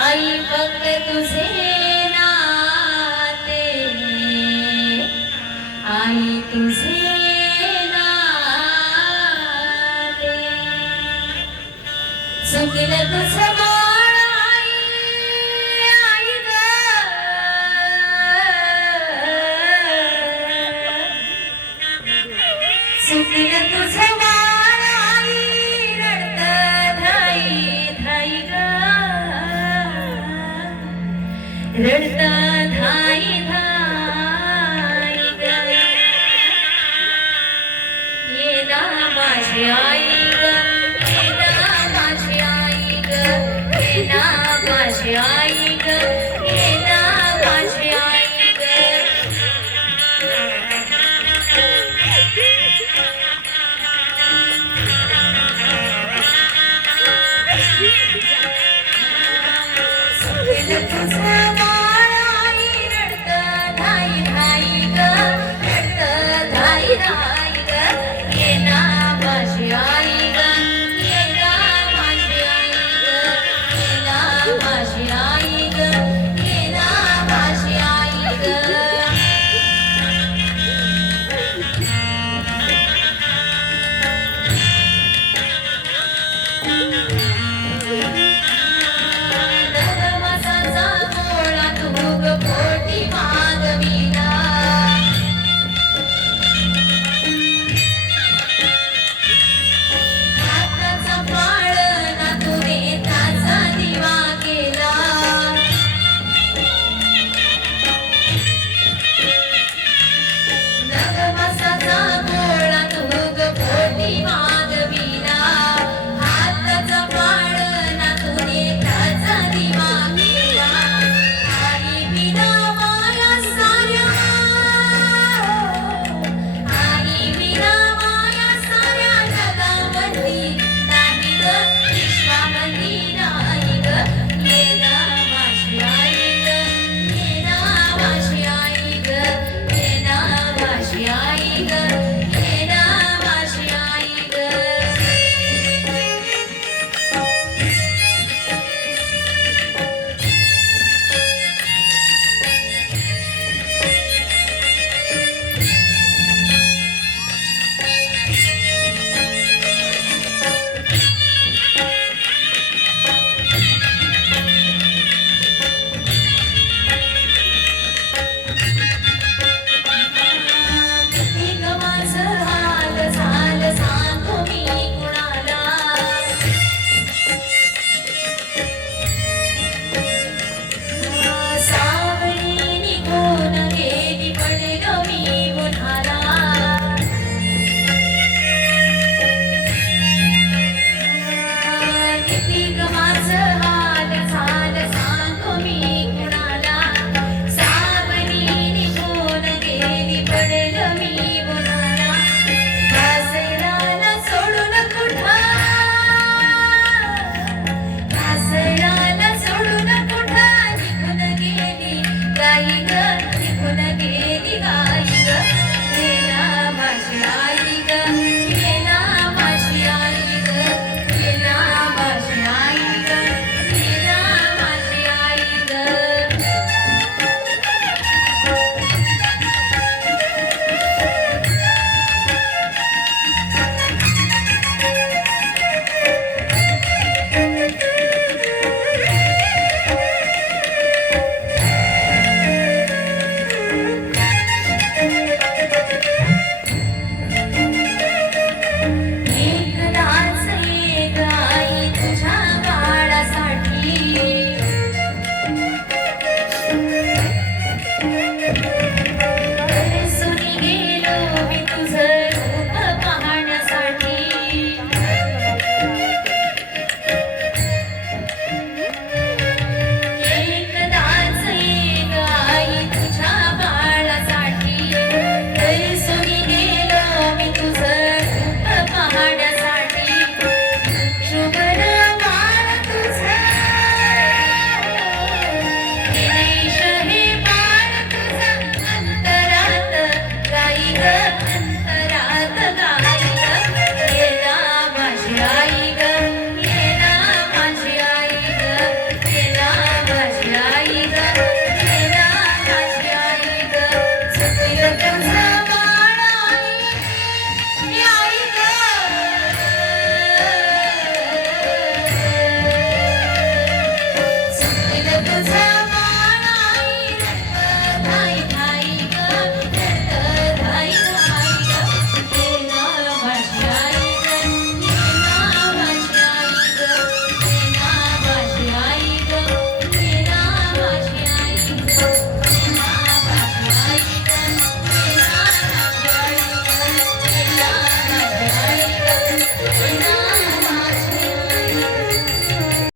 आई फक्त तुझे नाते आई तुझे नाते चुकलं तुझं Sukiyatu Sewa आई